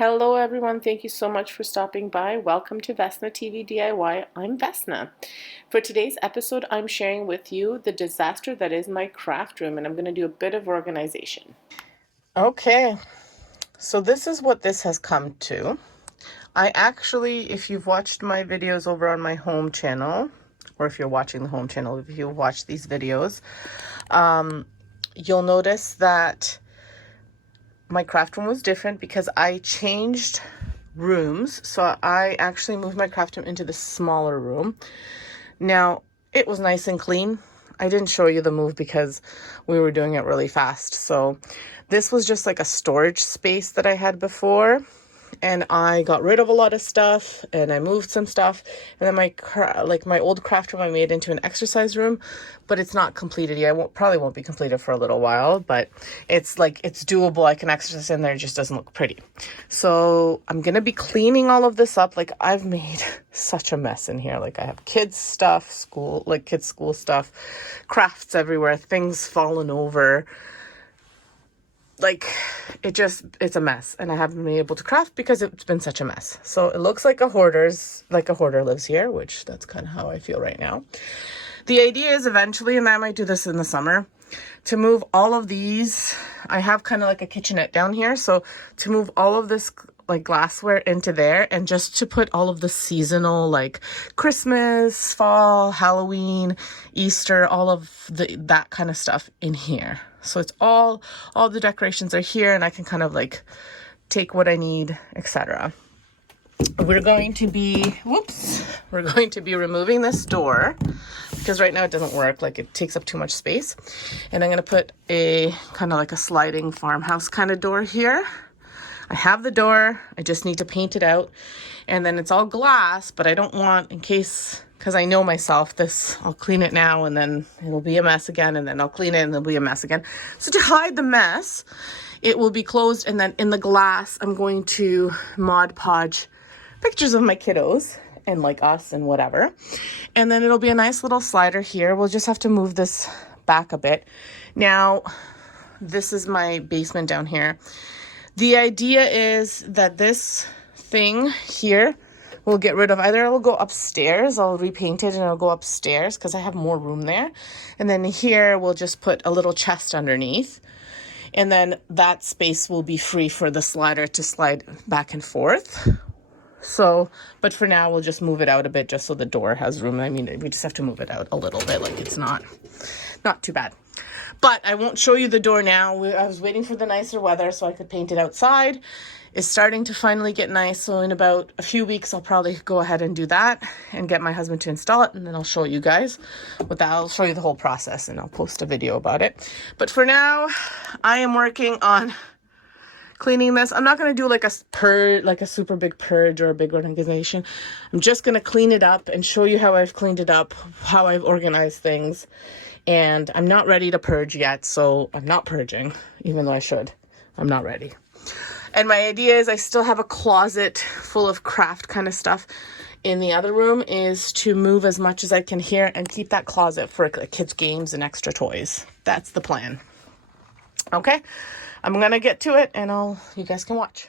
Hello everyone, thank you so much for stopping by. Welcome to Vesna TV DIY. I'm Vesna. For today's episode, I'm sharing with you the disaster that is my craft room, and I'm going to do a bit of organization. Okay, so this is what this has come to. I actually, if you've watched my videos over on my home channel, or if you're watching the home channel, if you've watched these videos, you'll notice that my craft room was different because I changed rooms. So I actually moved my craft room into the smaller room. Now, it was nice and clean. I didn't show you the move because we were doing it really fast. So this was just like a storage space that I had before. And I got rid of a lot of stuff and I moved some stuff. And then my old craft room I made into an exercise room, but it's not completed yet. Probably won't be completed for a little while, but it's doable. I can exercise in there. It just doesn't look pretty. So I'm going to be cleaning all of this up. Like, I've made such a mess in here. Like, I have kids stuff, kids school stuff, crafts everywhere, things fallen over. Like, it's a mess, and I haven't been able to craft because it's been such a mess. So it looks like a hoarder lives here, which that's kind of how I feel right now. The idea is eventually, and I might do this in the summer, to move all of these. I have kind of like a kitchenette down here, so to move all of this like glassware into there, and just to put all of the seasonal, like Christmas, fall, Halloween, Easter, all of that kind of stuff in here. So it's all the decorations are here, and I can kind of like take what I need, etc. We're going to be removing this door because right now it doesn't work. Like, it takes up too much space. And I'm going to put a kind of like a sliding farmhouse kind of door here. I have the door. I just need to paint it out. And then it's all glass, but I don't want, because I know myself, I'll clean it now and then it'll be a mess again, and then I'll clean it and it'll be a mess again. So to hide the mess, it will be closed, and then in the glass, I'm going to Mod Podge pictures of my kiddos and like us and whatever. And then it'll be a nice little slider here. We'll just have to move this back a bit. Now, this is my basement down here. The idea is that this thing here we'll get rid of. Either it'll go upstairs, I'll repaint it and it'll go upstairs because I have more room there. And then here we'll just put a little chest underneath. And then that space will be free for the slider to slide back and forth. So, but for now we'll just move it out a bit just so the door has room. I mean, we just have to move it out a little bit. Like, it's not too bad. But I won't show you the door now. I was waiting for the nicer weather so I could paint it outside. It's starting to finally get nice. So in about a few weeks, I'll probably go ahead and do that and get my husband to install it. And then I'll show you guys with that. I'll show you the whole process and I'll post a video about it. But for now, I am working on cleaning this. I'm not going to do like a super big purge or a big organization. I'm just going to clean it up and show you how I've cleaned it up, how I've organized things. And I'm not ready to purge yet, so I'm not purging, even though I should. I'm not ready. And my idea is I still have a closet full of craft kind of stuff in the other room, is to move as much as I can here and keep that closet for kids' games and extra toys. That's the plan. Okay, I'm going to get to it and you guys can watch.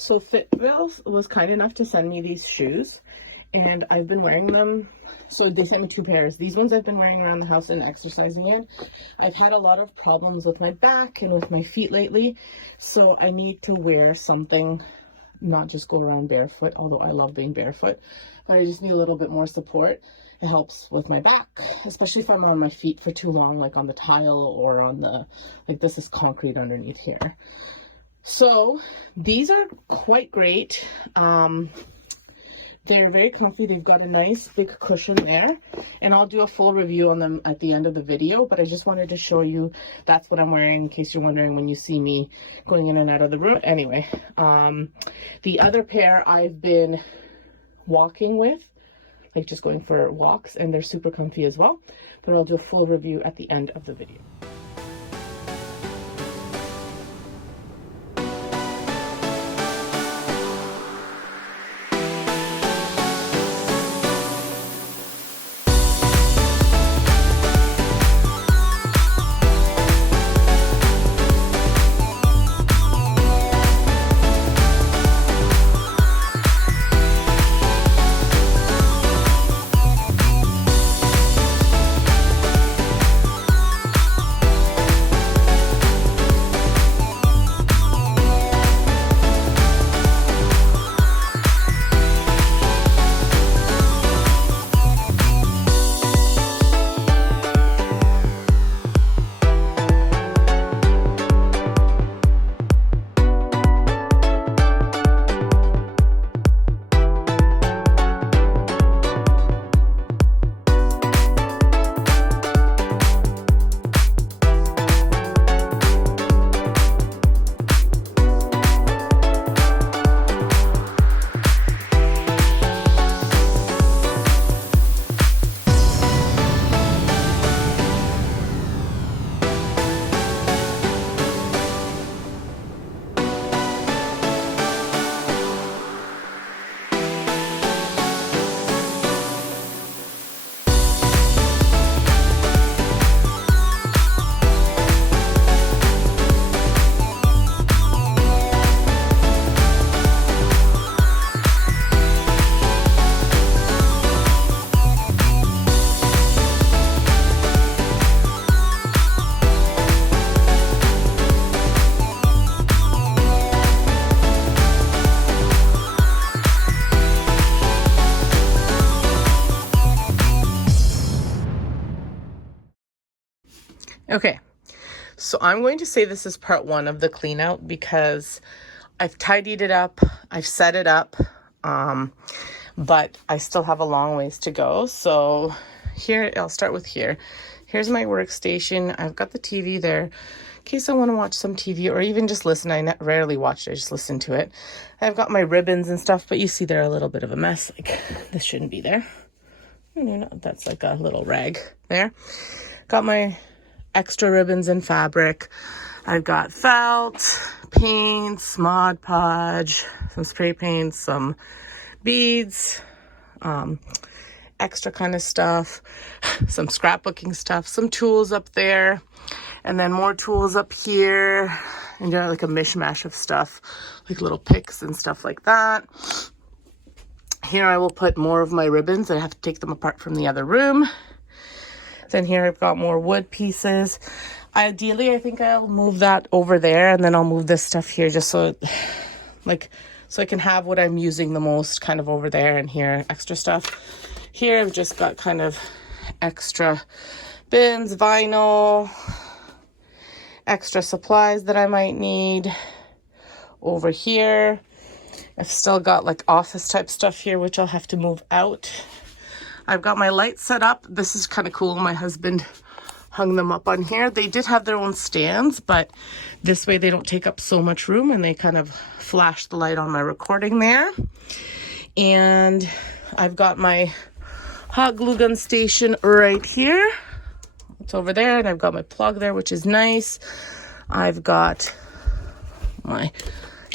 So Fitville was kind enough to send me these shoes, and I've been wearing them. So they sent me 2 pairs. These ones I've been wearing around the house and exercising in. I've had a lot of problems with my back and with my feet lately, so I need to wear something, not just go around barefoot, although I love being barefoot, but I just need a little bit more support. It helps with my back, especially if I'm on my feet for too long, like on the tile or on the, like this is concrete underneath here. So these are quite great. They're very comfy. They've got a nice big cushion there, and I'll do a full review on them at the end of the video, but I just wanted to show you that's what I'm wearing in case you're wondering when you see me going in and out of the room. Anyway, the other pair I've been walking with, like just going for walks, and they're super comfy as well, but I'll do a full review at the end of the video. Okay, so I'm going to say this is part 1 of the clean out because I've tidied it up, I've set it up, but I still have a long ways to go. So here, I'll start with here. Here's my workstation. I've got the TV there in case I want to watch some TV or even just listen. I rarely watch it, I just listen to it. I've got my ribbons and stuff, but you see they're a little bit of a mess. Like, this shouldn't be there. That's like a little rag there. Got my extra ribbons and fabric. I've got felt, paints, Mod Podge, some spray paints, some beads, extra kind of stuff, some scrapbooking stuff, some tools up there, and then more tools up here, and like a mishmash of stuff, like little picks and stuff like that. Here I will put more of my ribbons. I have to take them apart from the other room. Then here I've got more wood pieces. Ideally, I think I'll move that over there, and then I'll move this stuff here just so I can have what I'm using the most kind of over there, and here extra stuff. Here I've just got kind of extra bins, vinyl, extra supplies that I might need. Over here, I've still got like office type stuff here, which I'll have to move out. I've got my lights set up. This is kind of cool. My husband hung them up on here. They did have their own stands, but this way they don't take up so much room, and they kind of flash the light on my recording there. And I've got my hot glue gun station right here. It's over there, and I've got my plug there, which is nice. I've got my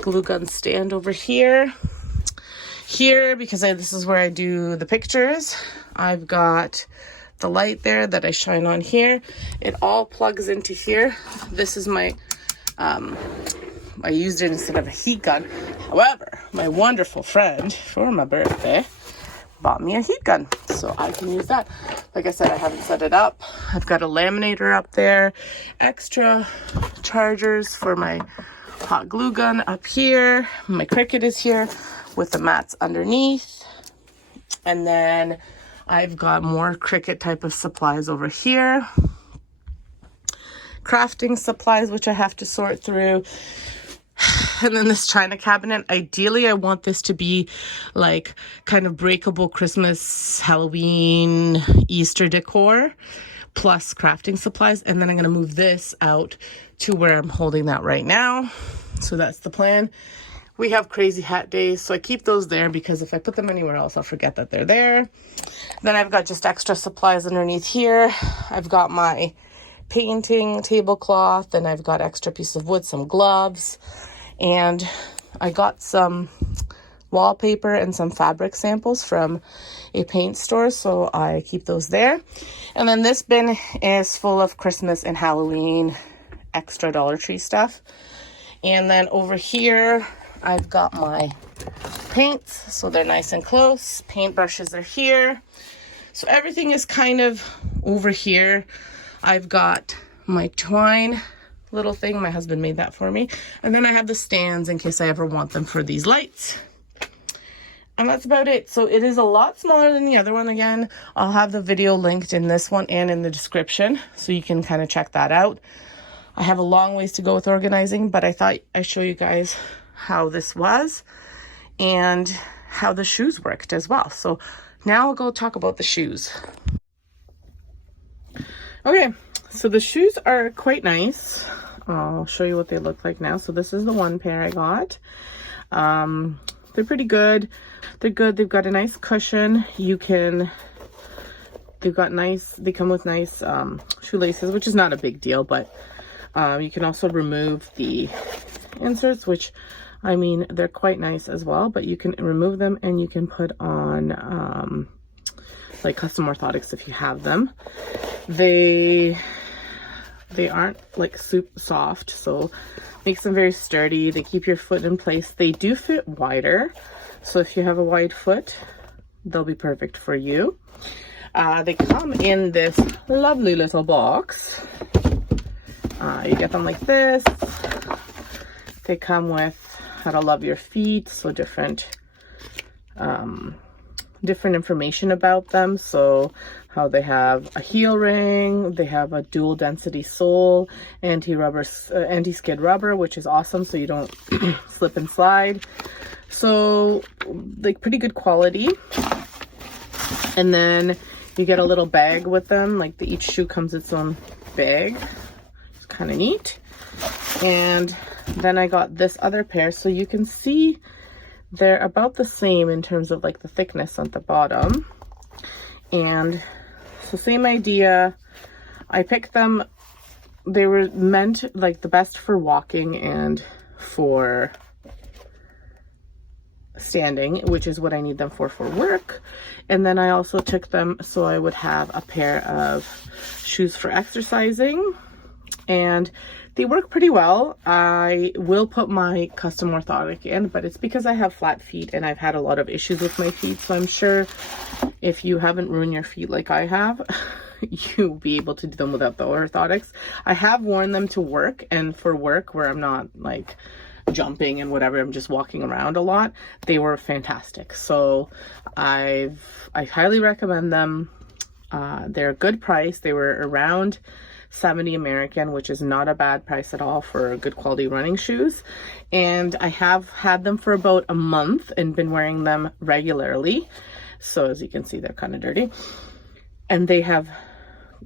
glue gun stand over here. Here, because this is where I do the pictures, I've got the light there that I shine on here. It all plugs into here. This is my, I used it instead of a heat gun. However, my wonderful friend, for my birthday, bought me a heat gun, so I can use that. Like I said, I haven't set it up. I've got a laminator up there, extra chargers for my hot glue gun up here. My Cricut is here with the mats underneath. And then I've got more Cricut type of supplies over here. Crafting supplies, which I have to sort through. And then this china cabinet, ideally I want this to be like kind of breakable Christmas, Halloween, Easter decor, plus crafting supplies. And then I'm going to move this out to where I'm holding that right now. So that's the plan. We have crazy hat days, so I keep those there because if I put them anywhere else, I'll forget that they're there. Then I've got just extra supplies underneath here. I've got my painting tablecloth, and I've got extra piece of wood, some gloves, and I got some wallpaper and some fabric samples from a paint store, so I keep those there. And then this bin is full of Christmas and Halloween extra Dollar Tree stuff. And then over here I've got my paints, so they're nice and close. Paintbrushes are here, so everything is kind of over here. I've got my twine little thing. My husband made that for me. And then I have the stands in case I ever want them for these lights. And that's about it. So it is a lot smaller than the other one. Again, I'll have the video linked in this one and in the description, so you can kind of check that out. I have a long ways to go with organizing, but I thought I'd show you guys how this was and how the shoes worked as well. So now I'll go talk about the shoes. Okay, so the shoes are quite nice. I'll show you what they look like now. So this is the one pair I got. They're pretty good. They're good. They've got a nice cushion. They come with nice shoelaces, which is not a big deal, but you can also remove the inserts, which, I mean, they're quite nice as well, but you can remove them and you can put on like custom orthotics if you have them. They aren't like super soft, so makes them very sturdy. They keep your foot in place. They do fit wider, so if you have a wide foot, they'll be perfect for you. They come in this lovely little box. You get them like this. They come with how to love your feet, so different information about them. So how they have a heel ring, they have a dual density sole, anti-skid rubber, which is awesome, so you don't slip and slide. So like pretty good quality. And then you get a little bag with them, like each shoe comes its own bag. It's kind of neat. And then I got this other pair, so you can see they're about the same in terms of like the thickness at the bottom. And so same idea. I picked them. They were meant like the best for walking and for standing, which is what I need them for work. And then I also took them so I would have a pair of shoes for exercising. And they work pretty well. I will put my custom orthotic in, but it's because I have flat feet and I've had a lot of issues with my feet. So I'm sure if you haven't ruined your feet like I have, you'll be able to do them without the orthotics. I have worn them to work, and for work where I'm not like jumping and whatever, I'm just walking around a lot, they were fantastic. So I highly recommend them. They're a good price. They were around $70 American, which is not a bad price at all for good quality running shoes. And I have had them for about a month and been wearing them regularly. So as you can see, they're kind of dirty. And they have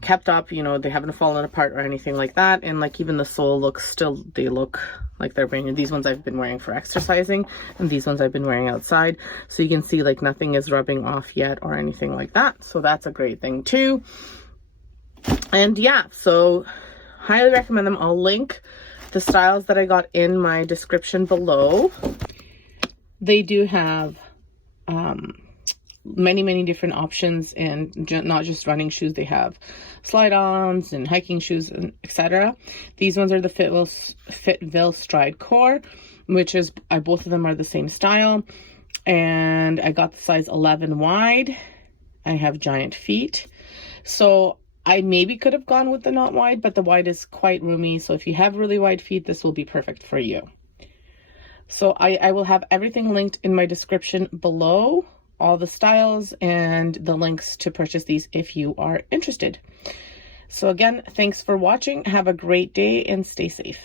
kept up, you know, they haven't fallen apart or anything like that. And like even the sole they look like they're brand new. These ones I've been wearing for exercising, and these ones I've been wearing outside. So you can see like nothing is rubbing off yet or anything like that. So that's a great thing too. And yeah, so highly recommend them. I'll link the styles that I got in my description below. They do have many different options, and not just running shoes. They have slide-ons and hiking shoes and etc. These ones are the Fitville Stride Core. which is, both of them are the same style. And I got the size 11 wide. I have giant feet. So I maybe could have gone with the not wide, but the wide is quite roomy. So if you have really wide feet, this will be perfect for you. So I will have everything linked in my description below, all the styles and the links to purchase these if you are interested. So again, thanks for watching. Have a great day and stay safe.